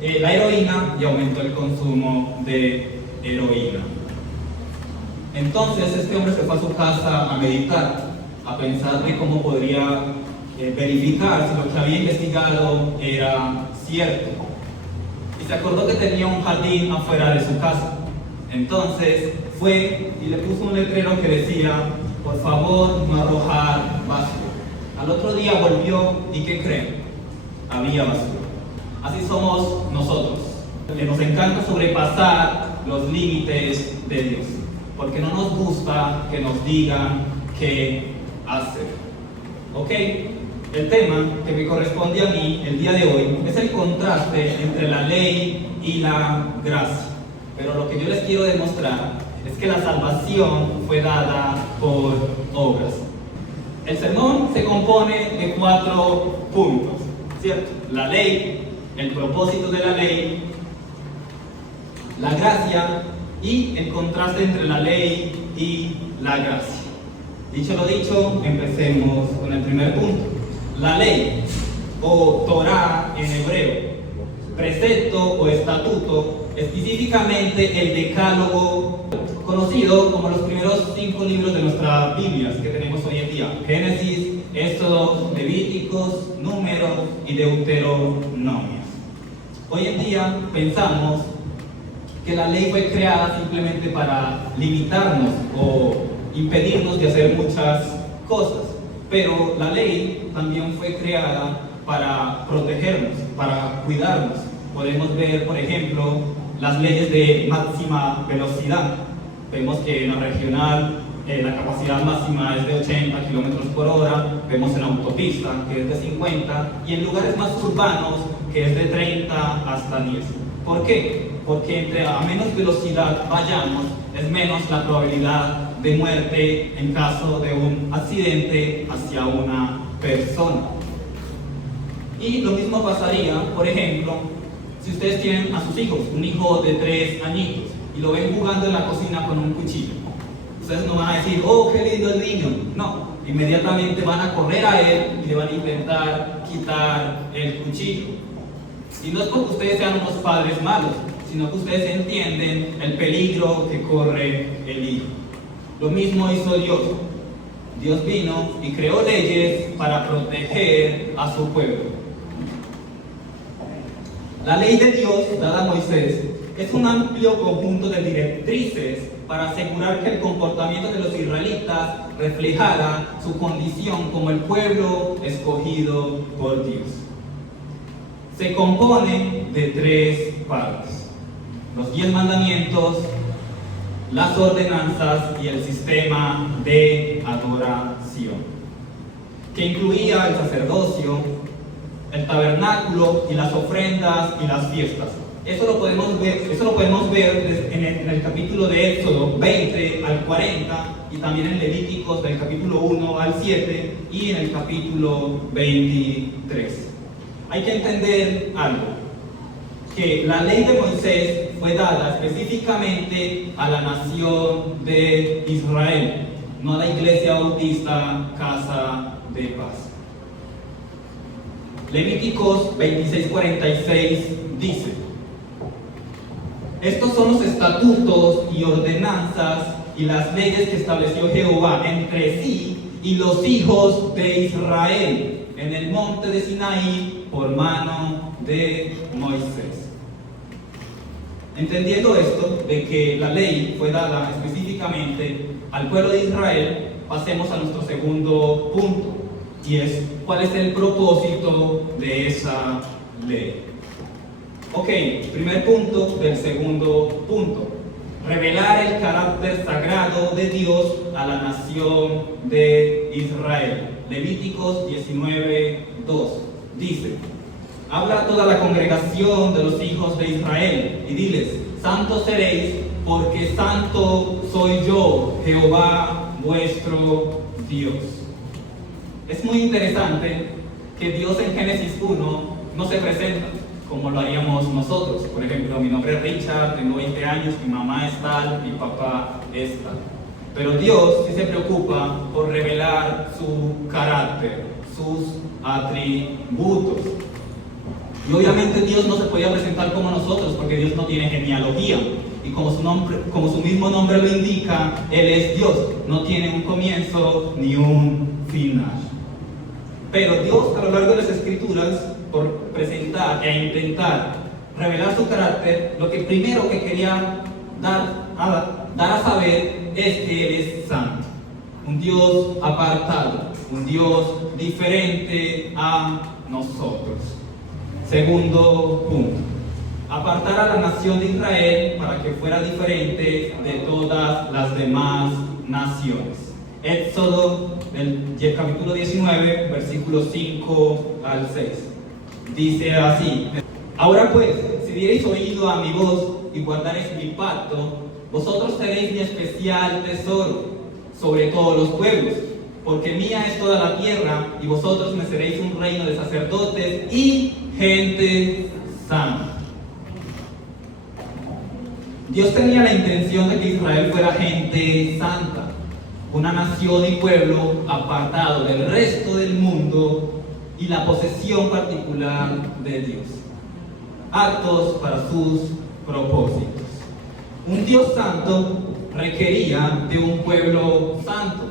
la heroína y aumentó el consumo de heroína. Entonces este hombre se fue a su casa a meditar, a pensar de cómo podría verificar si lo que había investigado era cierto. Y se acordó que tenía un jardín afuera de su casa. Entonces fue y le puso un letrero que decía: por favor, no arrojar basura. Al otro día volvió y ¿qué creen? Había basura. Así somos nosotros, que nos encanta sobrepasar los límites de Dios, porque no nos gusta que nos digan qué hacer. ¿Ok? El tema que me corresponde a mí el día de hoy es el contraste entre la ley y la gracia. Pero lo que yo les quiero demostrar es que la salvación fue dada por obras. El sermón se compone de 4 puntos, ¿cierto? La ley, el propósito de la ley, la gracia y el contraste entre la ley y la gracia. Dicho lo dicho, empecemos con el primer punto. La ley, o Torah en hebreo, precepto o estatuto, específicamente el Decálogo, conocido como los primeros 5 libros de nuestras Biblias que tenemos hoy en día: Génesis, Éxodo, Levíticos, Números y Deuteronomio. Hoy en día pensamos que la ley fue creada simplemente para limitarnos o impedirnos de hacer muchas cosas, pero la ley también fue creada para protegernos, para cuidarnos. Podemos ver, por ejemplo, las leyes de máxima velocidad. Vemos que en la regional la capacidad máxima es de 80 kilómetros por hora, vemos en la autopista que es de 50 y en lugares más urbanos que es de 30 hasta 10. ¿Por qué? Porque entre a menos velocidad vayamos, es menos la probabilidad de muerte en caso de un accidente hacia una persona. Y lo mismo pasaría, por ejemplo, si ustedes tienen a sus hijos, un hijo de 3 añitos, y lo ven jugando en la cocina con un cuchillo. Ustedes no van a decir: oh, qué lindo el niño. No, inmediatamente van a correr a él y le van a intentar quitar el cuchillo. Y no es porque ustedes sean unos padres malos, sino que ustedes entienden el peligro que corre el hijo. Lo mismo hizo Dios. Dios vino y creó leyes para proteger a su pueblo. La ley de Dios, dada a Moisés, es un amplio conjunto de directrices para asegurar que el comportamiento de los israelitas reflejara su condición como el pueblo escogido por Dios. Se compone de 3 partes: los 10 mandamientos, las ordenanzas y el sistema de adoración, que incluía el sacerdocio, el tabernáculo y las ofrendas y las fiestas. Eso lo podemos ver en el capítulo de Éxodo 20 al 40 y también en Levíticos del capítulo 1 al 7 y en el capítulo 23. Hay que entender algo, que la ley de Moisés fue dada específicamente a la nación de Israel, no a la Iglesia Bautista Casa de Paz. Levíticos 26:46 dice: estos son los estatutos y ordenanzas y las leyes que estableció Jehová entre sí y los hijos de Israel en el monte de Sinaí por mano de Moisés. Entendiendo esto, de que la ley fue dada específicamente al pueblo de Israel, pasemos a nuestro segundo punto, y es: ¿cuál es el propósito de esa ley? Ok, primer punto del segundo punto: revelar el carácter sagrado de Dios a la nación de Israel. Levíticos 19:2 dice: habla a toda la congregación de los hijos de Israel y diles: santos seréis, porque santo soy yo, Jehová vuestro Dios. Es muy interesante que Dios en Génesis 1 no se presenta como lo haríamos nosotros. Por ejemplo, mi nombre es Richard, tengo 20 años, mi mamá es tal, mi papá es tal. Pero Dios sí se preocupa por revelar su carácter, sus atributos. Y obviamente Dios no se podía presentar como nosotros, porque Dios no tiene genealogía. Y como su mismo nombre lo indica, Él es Dios. No tiene un comienzo ni un final. Pero Dios, a lo largo de las Escrituras, por presentar e intentar revelar su carácter, lo que primero que quería dar a saber es que Él es santo. Un Dios apartado, un Dios diferente a nosotros. Segundo punto: apartar a la nación de Israel para que fuera diferente de todas las demás naciones. Éxodo, el capítulo 19, versículos 5 al 6. Dice así: ahora pues, si diereis oído a mi voz y guardareis mi pacto, vosotros seréis mi especial tesoro sobre todos los pueblos, porque mía es toda la tierra, y vosotros me seréis un reino de sacerdotes y gente santa. Dios tenía la intención de que Israel fuera gente santa, una nación y pueblo apartado del resto del mundo y la posesión particular de Dios, aptos para sus propósitos. Un Dios santo requería de un pueblo santo.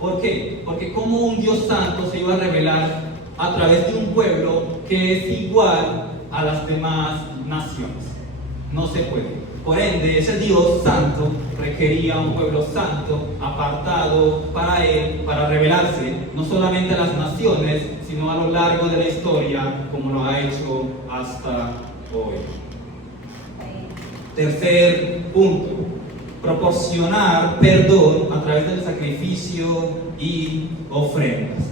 ¿Por qué? Porque como un Dios santo se iba a revelar a través de un pueblo que es igual a las demás naciones. No se puede. Por ende, ese Dios santo requería un pueblo santo, apartado para Él, para revelarse no solamente a las naciones, sino a lo largo de la historia, como lo ha hecho hasta hoy. Tercer punto: proporcionar perdón a través del sacrificio y ofrendas.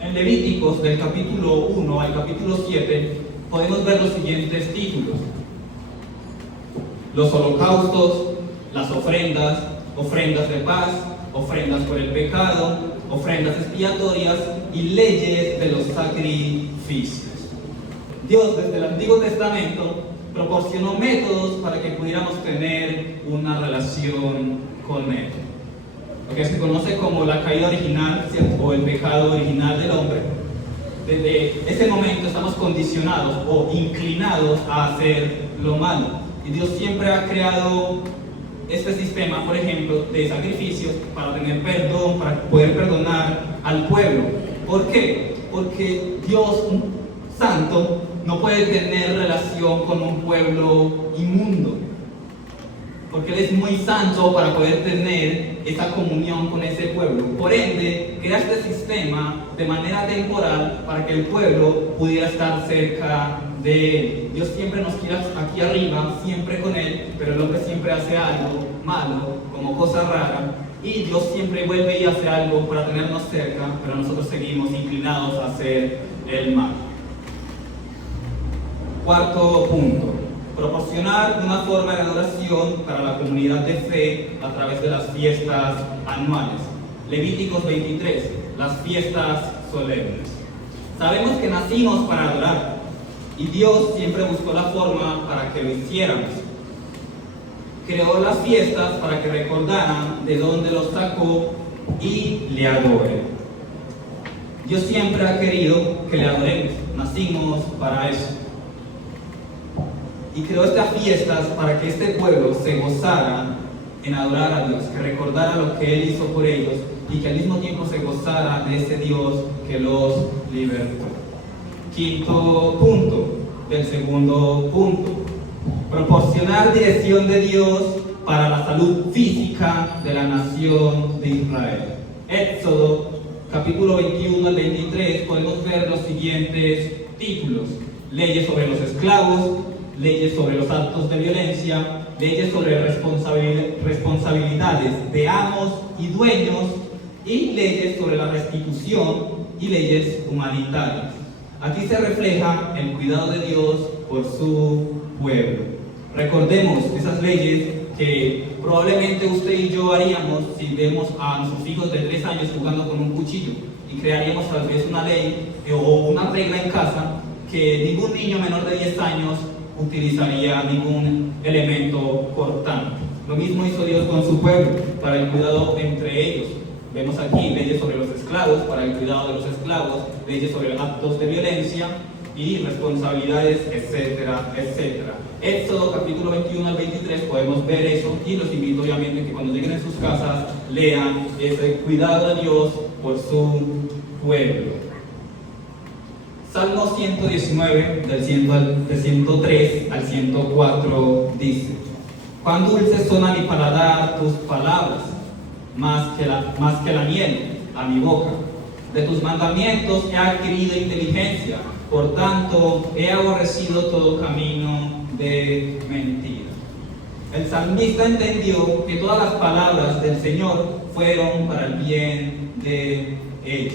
En Levíticos, del capítulo 1 al capítulo 7, podemos ver los siguientes títulos: los holocaustos, las ofrendas, ofrendas de paz, ofrendas por el pecado, ofrendas expiatorias y leyes de los sacrificios. Dios, desde el Antiguo Testamento, proporcionó métodos para que pudiéramos tener una relación con Él. Lo que se conoce como la caída original, ¿cierto?, o el pecado original del hombre. Desde ese momento estamos condicionados o inclinados a hacer lo malo. Y Dios siempre ha creado este sistema, por ejemplo, de sacrificios para tener perdón, para poder perdonar al pueblo. ¿Por qué? Porque Dios santo no puede tener relación con un pueblo inmundo, porque Él es muy santo para poder tener esa comunión con ese pueblo. Por ende, crea este sistema de manera temporal para que el pueblo pudiera estar cerca de Él. Dios siempre nos quiere aquí arriba, siempre con Él, pero el hombre siempre hace algo malo, como cosa rara, y Dios siempre vuelve y hace algo para tenernos cerca, pero nosotros seguimos inclinados a hacer el mal. Cuarto punto: proporcionar una forma de adoración para la comunidad de fe a través de las fiestas anuales. Levíticos 23, las fiestas solemnes. Sabemos que nacimos para adorar, y Dios siempre buscó la forma para que lo hiciéramos. Creó las fiestas para que recordaran de dónde los sacó y le adoren. Dios siempre ha querido que le adoremos, nacimos para eso. Y creó estas fiestas para que este pueblo se gozara en adorar a Dios, que recordara lo que Él hizo por ellos y que al mismo tiempo se gozara de ese Dios que los libertó. Quinto punto del segundo punto: proporcionar dirección de Dios para la salud física de la nación de Israel. Éxodo, capítulo 21 al 23, podemos ver los siguientes títulos: leyes sobre los esclavos, leyes sobre los actos de violencia, leyes sobre responsabilidades de amos y dueños, y leyes sobre la restitución y leyes humanitarias. Aquí se refleja el cuidado de Dios por su pueblo. Recordemos esas leyes que probablemente usted y yo haríamos si vemos a nuestros hijos de 3 años jugando con un cuchillo, y crearíamos tal vez una ley o una regla en casa que ningún niño menor de 10 años utilizaría ningún elemento cortante. Lo mismo hizo Dios con su pueblo para el cuidado entre ellos. Vemos aquí leyes sobre los esclavos, para el cuidado de los esclavos, leyes sobre actos de violencia, y responsabilidades, etcétera, etcétera. Éxodo capítulo 21 al 23 podemos ver eso, y los invito obviamente que cuando lleguen en sus casas lean ese cuidado de Dios por su pueblo. Salmo 119 del 103 al 104 dice: cuán dulces son a mi paladar tus palabras, más que la miel a mi boca. De tus mandamientos he adquirido inteligencia, por tanto he aborrecido todo camino de mentira. El salmista entendió que todas las palabras del Señor fueron para el bien de ellos.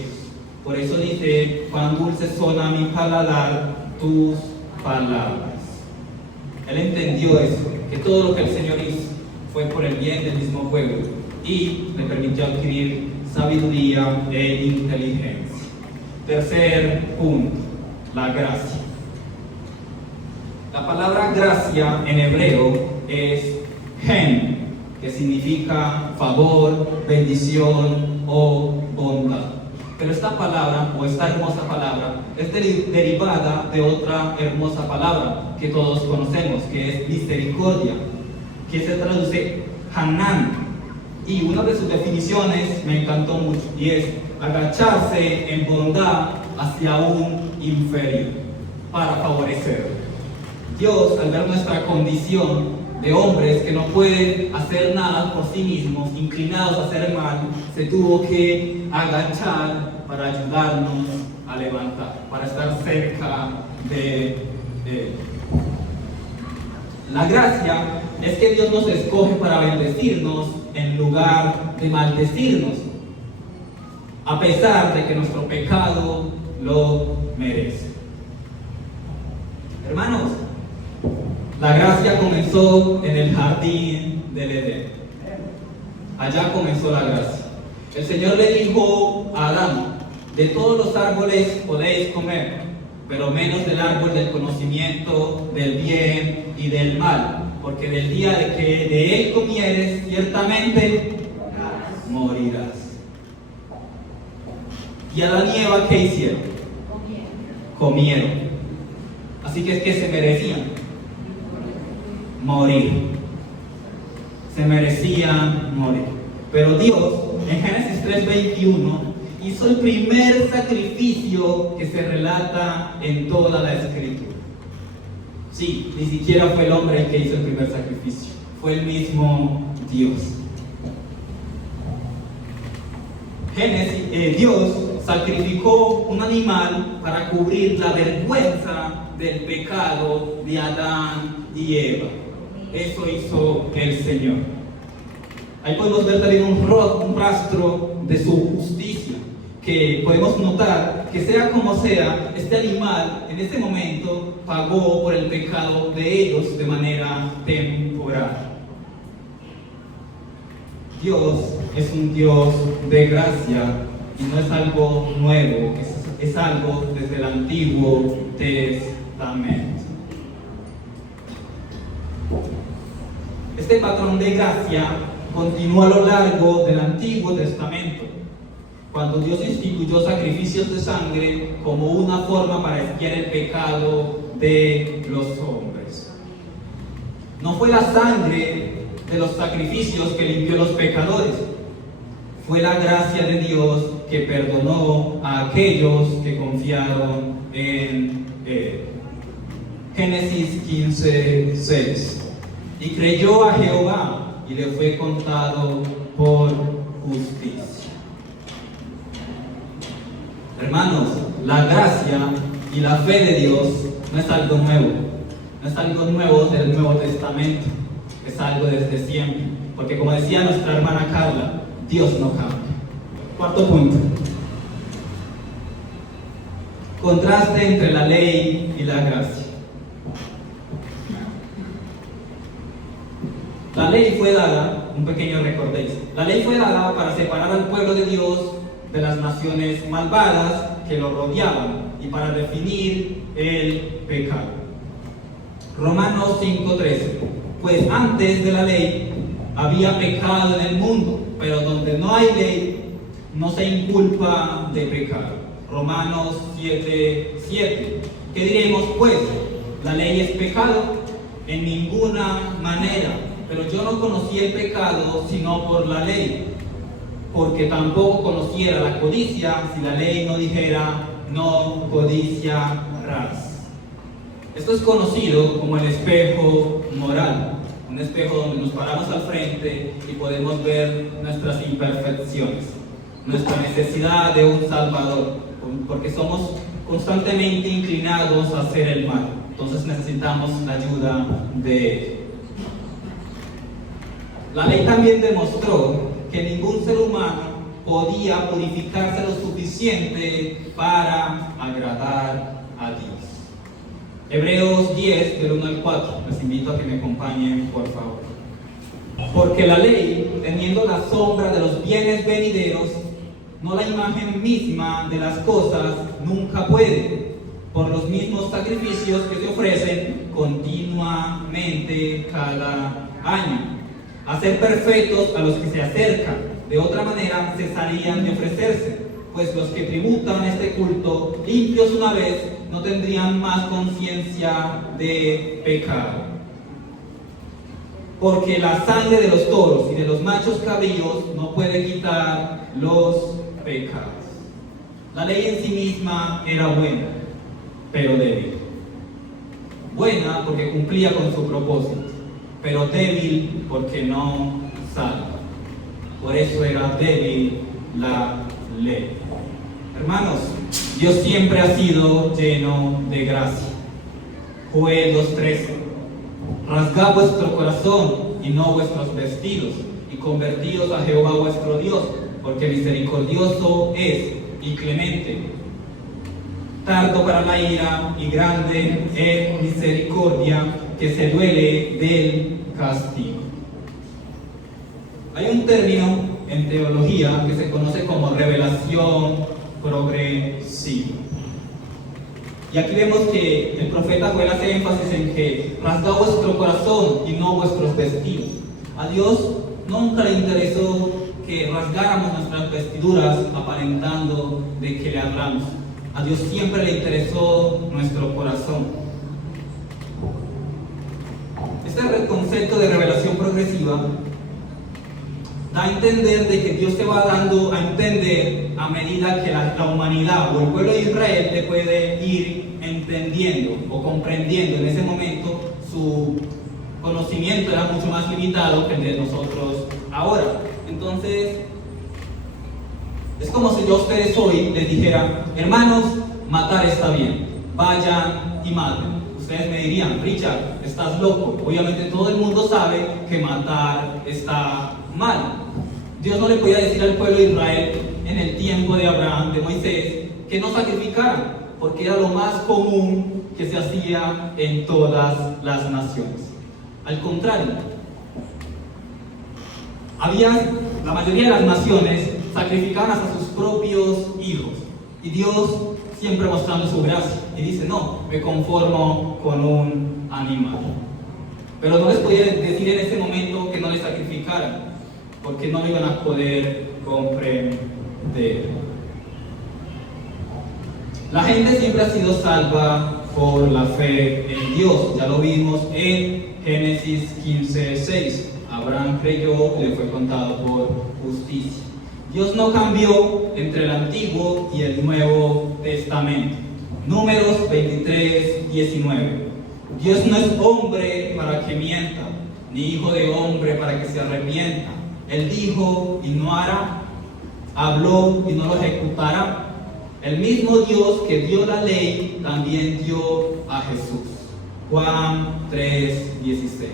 Por eso dice: cuán dulces son a mi paladar tus palabras. Él entendió eso, que todo lo que el Señor hizo fue por el bien del mismo pueblo y le permitió adquirir sabiduría e inteligencia. Tercer punto, la gracia. La palabra gracia en hebreo es gen, que significa favor, bendición o bondad. Pero esta palabra, o esta hermosa palabra, es derivada de otra hermosa palabra que todos conocemos, que es misericordia, que se traduce Hanan. Y una de sus definiciones me encantó mucho, y es agacharse en bondad hacia un inferior para favorecer. Dios, al ver nuestra condición de hombres que no pueden hacer nada por sí mismos, inclinados a hacer mal, se tuvo que agachar para ayudarnos a levantar, para estar cerca de Él. La gracia es que Dios nos escoge para bendecirnos en lugar de maldecirnos, a pesar de que nuestro pecado lo merece. Hermanos, la gracia comenzó en el jardín del Edén. Allá comenzó la gracia. El Señor le dijo a Adán: de todos los árboles podéis comer, pero menos del árbol del conocimiento del bien y del mal, porque del día de que de él comieres, ciertamente morirás. Y Adán y Eva, ¿qué hicieron? Comieron. Así que es que se merecían morir. Se merecían morir. Pero Dios, en Génesis 3:21, hizo el primer sacrificio que se relata en toda la Escritura. Sí, ni siquiera fue el hombre el que hizo el primer sacrificio, fue el mismo Dios. Dios sacrificó un animal para cubrir la vergüenza del pecado de Adán y Eva. Eso hizo el Señor. Ahí podemos ver también un rastro de su justicia, que podemos notar que sea como sea, este animal en ese momento pagó por el pecado de ellos de manera temporal. Dios es un Dios de gracia y no es algo nuevo, es algo desde el Antiguo Testamento. Este patrón de gracia continúa a lo largo del Antiguo Testamento, cuando Dios instituyó sacrificios de sangre como una forma para expiar el pecado de los hombres. No fue la sangre de los sacrificios que limpió a los pecadores, fue la gracia de Dios que perdonó a aquellos que confiaron en Él. Génesis 15:6. Y creyó a Jehová y le fue contado por justicia. Hermanos, la gracia y la fe de Dios no es algo nuevo, no es algo nuevo del Nuevo Testamento, es algo desde siempre, porque como decía nuestra hermana Carla, Dios no cambia. Cuarto punto: contraste entre la ley y la gracia. La ley fue dada, un pequeño recordéis, la ley fue dada para separar al pueblo de Dios de las naciones malvadas que lo rodeaban y para definir el pecado. Romanos 5:13. Pues antes de la ley había pecado en el mundo, pero donde no hay ley no se inculpa de pecado. Romanos 7:7. ¿Qué diremos pues? ¿La ley es pecado? En ninguna manera. Pero yo no conocí el pecado sino por la ley, porque tampoco conociera la codicia si la ley no dijera no codiciarás. Esto es conocido como el espejo moral, un espejo donde nos paramos al frente y podemos ver nuestras imperfecciones, nuestra necesidad de un Salvador, porque somos constantemente inclinados a hacer el mal, entonces necesitamos la ayuda de Él. La ley también demostró que ningún ser humano podía purificarse lo suficiente para agradar a Dios. Hebreos 10, del 1 al 4. Les invito a que me acompañen, por favor. Porque la ley, teniendo la sombra de los bienes venideros, no la imagen misma de las cosas, nunca puede, por los mismos sacrificios que se ofrecen continuamente cada año, hacer perfectos a los que se acercan. De otra manera cesarían de ofrecerse, pues los que tributan este culto, limpios una vez, no tendrían más conciencia de pecado. Porque la sangre de los toros y de los machos cabríos no puede quitar los pecados. La ley en sí misma era buena, pero débil. Buena porque cumplía con su propósito, pero débil porque no salva. Por eso era débil la ley. Hermanos, Dios siempre ha sido lleno de gracia. Joel 2:13. Rasgad vuestro corazón y no vuestros vestidos, y convertíos a Jehová vuestro Dios, porque misericordioso es y clemente, tardo para la ira y grande en misericordia, que se duele del castigo. Hay un término en teología que se conoce como revelación progresiva. Y aquí vemos que el profeta Joel hace énfasis en que rasgad vuestro corazón y no vuestros vestidos. A Dios nunca le interesó que rasgáramos nuestras vestiduras aparentando de que le hablamos. A Dios siempre le interesó nuestro corazón. Este concepto de revelación progresiva da a entender de que Dios te va dando a entender a medida que la humanidad o el pueblo de Israel te puede ir entendiendo o comprendiendo. En ese momento su conocimiento era mucho más limitado que el de nosotros ahora. Entonces es como si yo a ustedes hoy les dijera: hermanos, matar está bien, vayan y maten. Ustedes me dirían: Richard, estás loco. Obviamente todo el mundo sabe que matar está mal. Dios no le podía decir al pueblo de Israel en el tiempo de Abraham, de Moisés, que no sacrificaran, porque era lo más común que se hacía en todas las naciones. Al contrario, la mayoría de las naciones sacrificaban hasta sus propios hijos, y Dios siempre mostrando su gracia, y dice: no, me conformo con un animal. Pero no les podía decir en ese momento que no les sacrificaran, porque no lo iban a poder comprender. La gente siempre ha sido salva por la fe en Dios. Ya lo vimos en Génesis 15:6. Abraham creyó y le fue contado por justicia. Dios no cambió entre el Antiguo y el Nuevo Testamento. Números 23:19. Dios no es hombre para que mienta, ni hijo de hombre para que se arrepienta. Él dijo y no hará, habló y no lo ejecutará. El mismo Dios que dio la ley también dio a Jesús. Juan 3:16.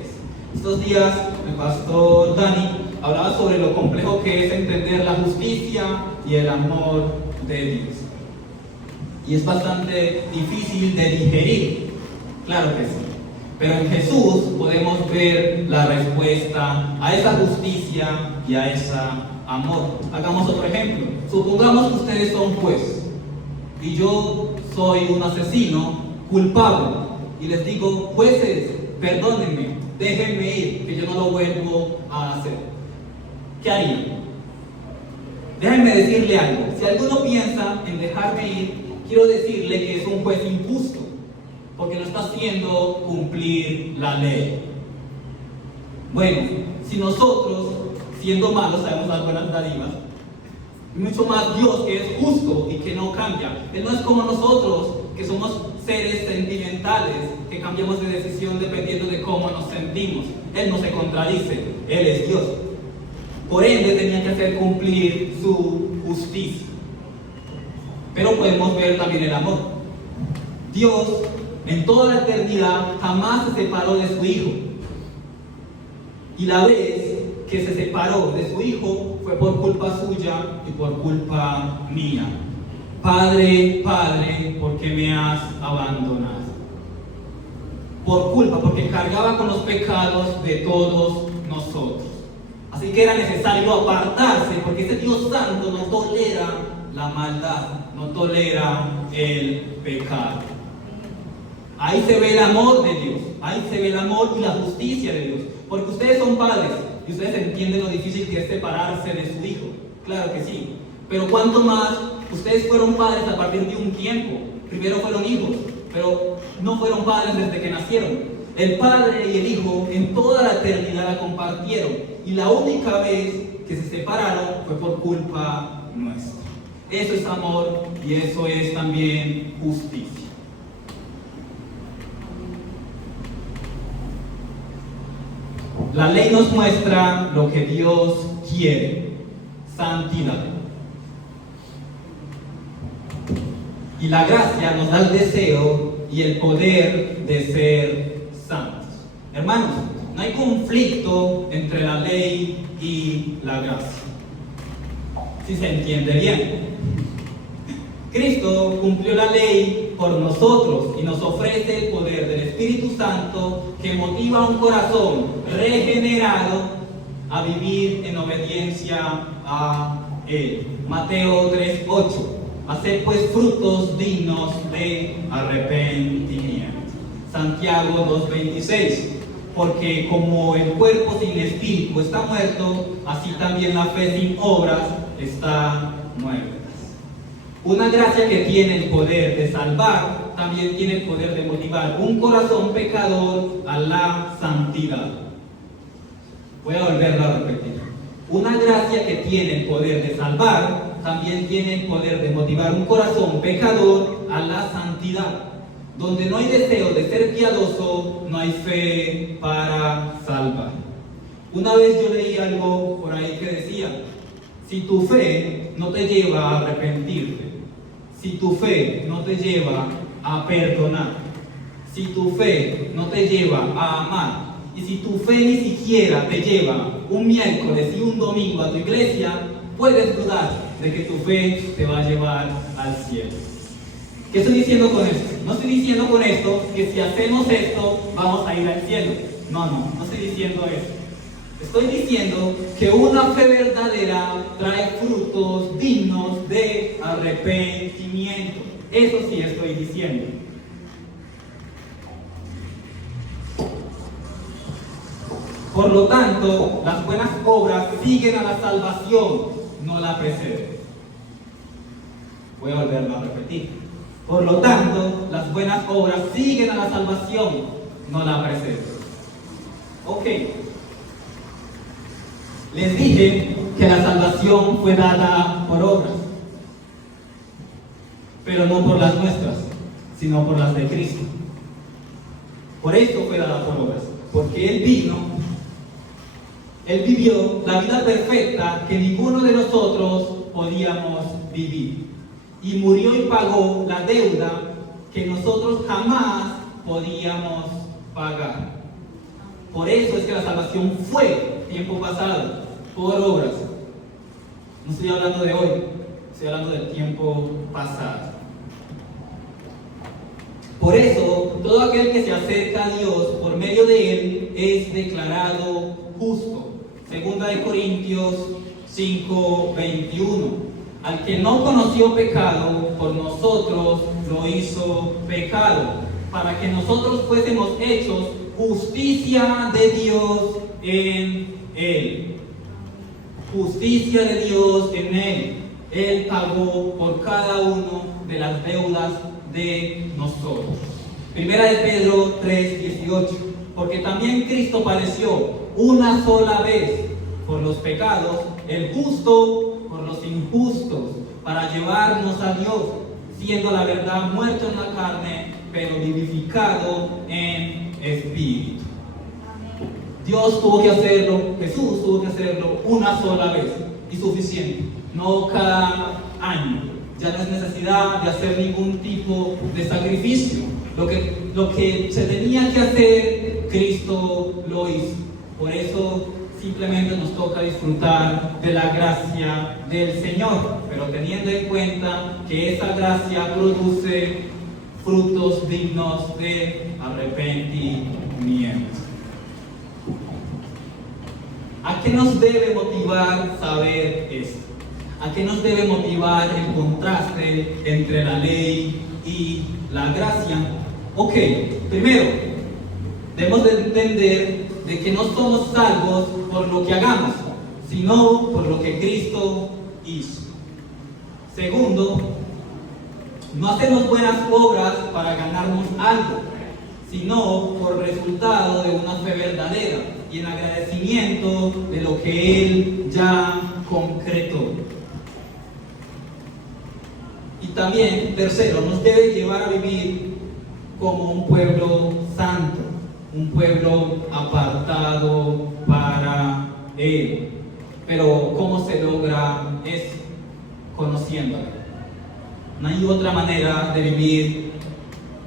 Estos días el pastor Dani hablaba sobre lo complejo que es entender la justicia y el amor de Dios. Y es bastante difícil de digerir, claro que sí. Pero en Jesús podemos ver la respuesta a esa justicia y a ese amor. Hagamos otro ejemplo. Supongamos que ustedes son jueces y yo soy un asesino culpable y les digo: jueces, perdónenme, déjenme ir, que yo no lo vuelvo a hacer. ¿Qué harían? Déjenme decirle algo. Si alguno piensa en dejarme ir, quiero decirle que es un juez injusto, porque no está haciendo cumplir la ley. Bueno, si nosotros, siendo malos, sabemos dar buenas dádivas, mucho más Dios, que es justo y que no cambia. Él no es como nosotros, que somos seres sentimentales, que cambiamos de decisión dependiendo de cómo nos sentimos. Él no se contradice, Él es Dios. Por ende, tenía que hacer cumplir su justicia. Pero podemos ver también el amor. Dios, en toda la eternidad, jamás se separó de su Hijo. Y la vez que se separó de su Hijo fue por culpa suya y por culpa mía. Padre, Padre, ¿por qué me has abandonado? Por culpa, porque cargaba con los pecados de todos nosotros. Así que era necesario apartarse, porque ese Dios Santo no tolera la maldad, no tolera el pecado. Ahí se ve el amor de Dios, ahí se ve el amor y la justicia de Dios. Porque ustedes son padres y ustedes entienden lo difícil que es separarse de su hijo. Claro que sí. Pero cuánto más, ustedes fueron padres a partir de un tiempo. Primero fueron hijos, pero no fueron padres desde que nacieron. El padre y el hijo en toda la eternidad la compartieron. Y la única vez que se separaron fue por culpa nuestra. Eso es amor y eso es también justicia. La ley nos muestra lo que Dios quiere, santidad. Y la gracia nos da el deseo y el poder de ser santos. Hermanos, no hay conflicto entre la ley y la gracia. Si se entiende bien. Cristo cumplió la ley por nosotros y nos ofrece el poder del Espíritu Santo que motiva a un corazón regenerado a vivir en obediencia a Él. Mateo 3:8. Haced pues frutos dignos de arrepentimiento. Santiago 2:26. Porque como el cuerpo sin espíritu está muerto, así también la fe sin obras está muerta. Una gracia que tiene el poder de salvar, también tiene el poder de motivar un corazón pecador a la santidad. Voy a volverlo a repetir. Una gracia que tiene el poder de salvar, también tiene el poder de motivar un corazón pecador a la santidad. Donde no hay deseo de ser piadoso, no hay fe para salvar. Una vez yo leí algo por ahí que decía: si tu fe no te lleva a arrepentirte, si tu fe no te lleva a perdonar, si tu fe no te lleva a amar, y si tu fe ni siquiera te lleva un miércoles y un domingo a tu iglesia, puedes dudar de que tu fe te va a llevar al cielo. ¿Qué estoy diciendo con esto? No estoy diciendo con esto que si hacemos esto vamos a ir al cielo. No estoy diciendo eso. Estoy diciendo que una fe verdadera trae frutos dignos de arrepentimiento. Eso sí estoy diciendo. Por lo tanto, las buenas obras siguen a la salvación, no la preceden. Voy a volverlo a repetir. Por lo tanto, las buenas obras siguen a la salvación, no la preceden. Ok. Les dije que la salvación fue dada por obras, pero no por las nuestras, sino por las de Cristo. Por esto fue dada por obras, porque Él vivió la vida perfecta que ninguno de nosotros podíamos vivir. Y murió y pagó la deuda que nosotros jamás podíamos pagar. Por eso es que la salvación fue, tiempo pasado, por obras. No estoy hablando de hoy, estoy hablando del tiempo pasado. Por eso, todo aquel que se acerca a Dios por medio de Él es declarado justo. Segunda de Corintios 5:21. Al que no conoció pecado, por nosotros lo hizo pecado, para que nosotros fuésemos hechos justicia de Dios en Él. Justicia de Dios en Él. Él pagó por cada uno de las deudas de nosotros. Primera de Pedro 3:18. Porque también Cristo padeció una sola vez por los pecados, el justo por los injustos, para llevarnos a Dios, siendo la verdad muerto en la carne, pero vivificado en espíritu. Dios tuvo que hacerlo, Jesús tuvo que hacerlo una sola vez y suficiente, no cada año. Ya no es necesidad de hacer ningún tipo de sacrificio. Lo que se tenía que hacer, Cristo lo hizo. Por eso simplemente nos toca disfrutar de la gracia del Señor, pero teniendo en cuenta que esa gracia produce frutos dignos de arrepentimiento. ¿A qué nos debe motivar saber esto? ¿A qué nos debe motivar el contraste entre la ley y la gracia? Ok, primero, debemos de entender de que no somos salvos por lo que hagamos, sino por lo que Cristo hizo. Segundo, no hacemos buenas obras para ganarnos algo, sino por resultado de una fe verdadera y en agradecimiento de lo que Él ya concretó. Y también, tercero, nos debe llevar a vivir como un pueblo santo, un pueblo apartado para Él. Pero ¿cómo se logra eso? Conociéndolo. No hay otra manera de vivir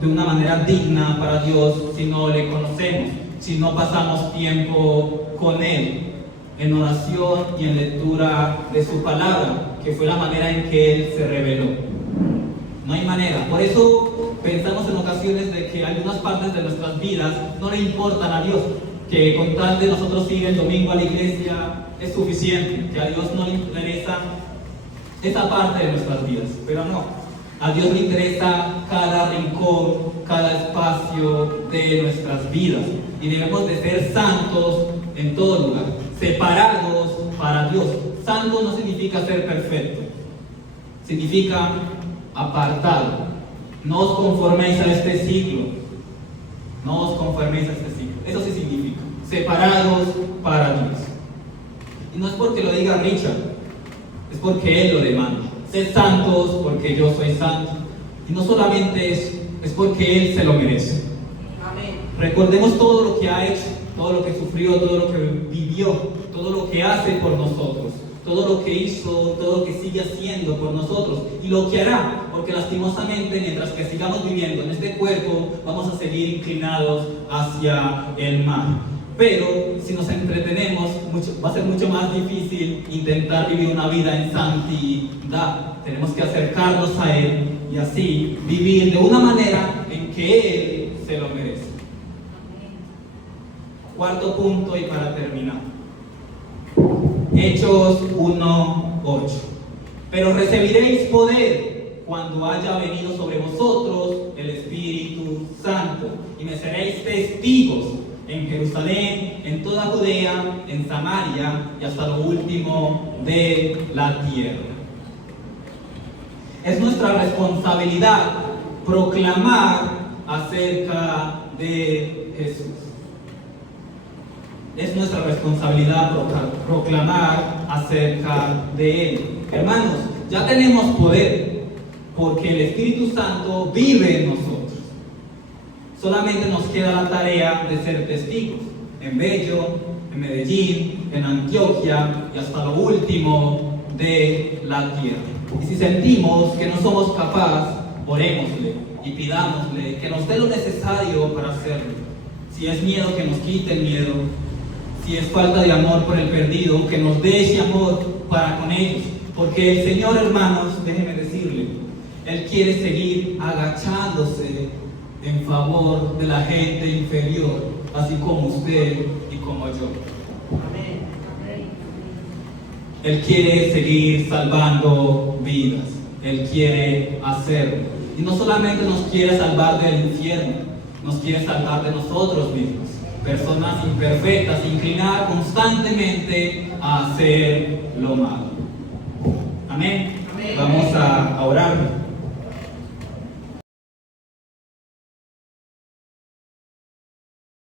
de una manera digna para Dios si no le conocemos, si no pasamos tiempo con Él, en oración y en lectura de su palabra, que fue la manera en que Él se reveló. No hay manera. Por eso pensamos en ocasiones de que algunas partes de nuestras vidas no le importan a Dios, que con tal de nosotros ir el domingo a la iglesia es suficiente, que a Dios no le interesa esa parte de nuestras vidas. Pero no, a Dios le interesa cada rincón, cada espacio de nuestras vidas. Y debemos de ser santos en todo lugar, separados para Dios. Santo no significa ser perfecto, significa apartado. No os conforméis a este siglo. No os conforméis a este siglo. Eso sí significa separados para Dios. Y no es porque lo diga Richard, es porque Él lo demanda. Sed santos porque yo soy santo. Y no solamente eso, es porque Él se lo merece. Amén. Recordemos todo lo que ha hecho, todo lo que sufrió, todo lo que vivió, todo lo que hace por nosotros, todo lo que hizo, todo lo que sigue haciendo por nosotros y lo que hará, porque lastimosamente mientras que sigamos viviendo en este cuerpo vamos a seguir inclinados hacia el mal. Pero si nos entretenemos, va a ser mucho más difícil intentar vivir una vida en santidad. Tenemos que acercarnos a Él y así vivir de una manera en que Él se lo merece. Cuarto punto y para terminar. Hechos 1:8. Pero recibiréis poder cuando haya venido sobre vosotros el Espíritu Santo y me seréis testigos en Jerusalén, en toda Judea, en Samaria y hasta lo último de la tierra. Es nuestra responsabilidad proclamar acerca de Jesús. Es nuestra responsabilidad proclamar acerca de Él. Hermanos, ya tenemos poder porque el Espíritu Santo vive en nosotros. Solamente nos queda la tarea de ser testigos en Bello, en Medellín, en Antioquia y hasta lo último de la tierra. Y si sentimos que no somos capaces, orémosle y pidámosle que nos dé lo necesario para hacerlo. Si es miedo, que nos quite el miedo. Si es falta de amor por el perdido, que nos dé ese amor para con ellos. Porque el Señor, hermanos, déjenme decirle, Él quiere seguir agachándose en favor de la gente inferior, así como usted y como yo. Él quiere seguir salvando vidas. Él quiere hacerlo. Y no solamente nos quiere salvar del infierno, nos quiere salvar de nosotros mismos, personas imperfectas, inclinar constantemente a hacer lo malo. Amén. Vamos a orar.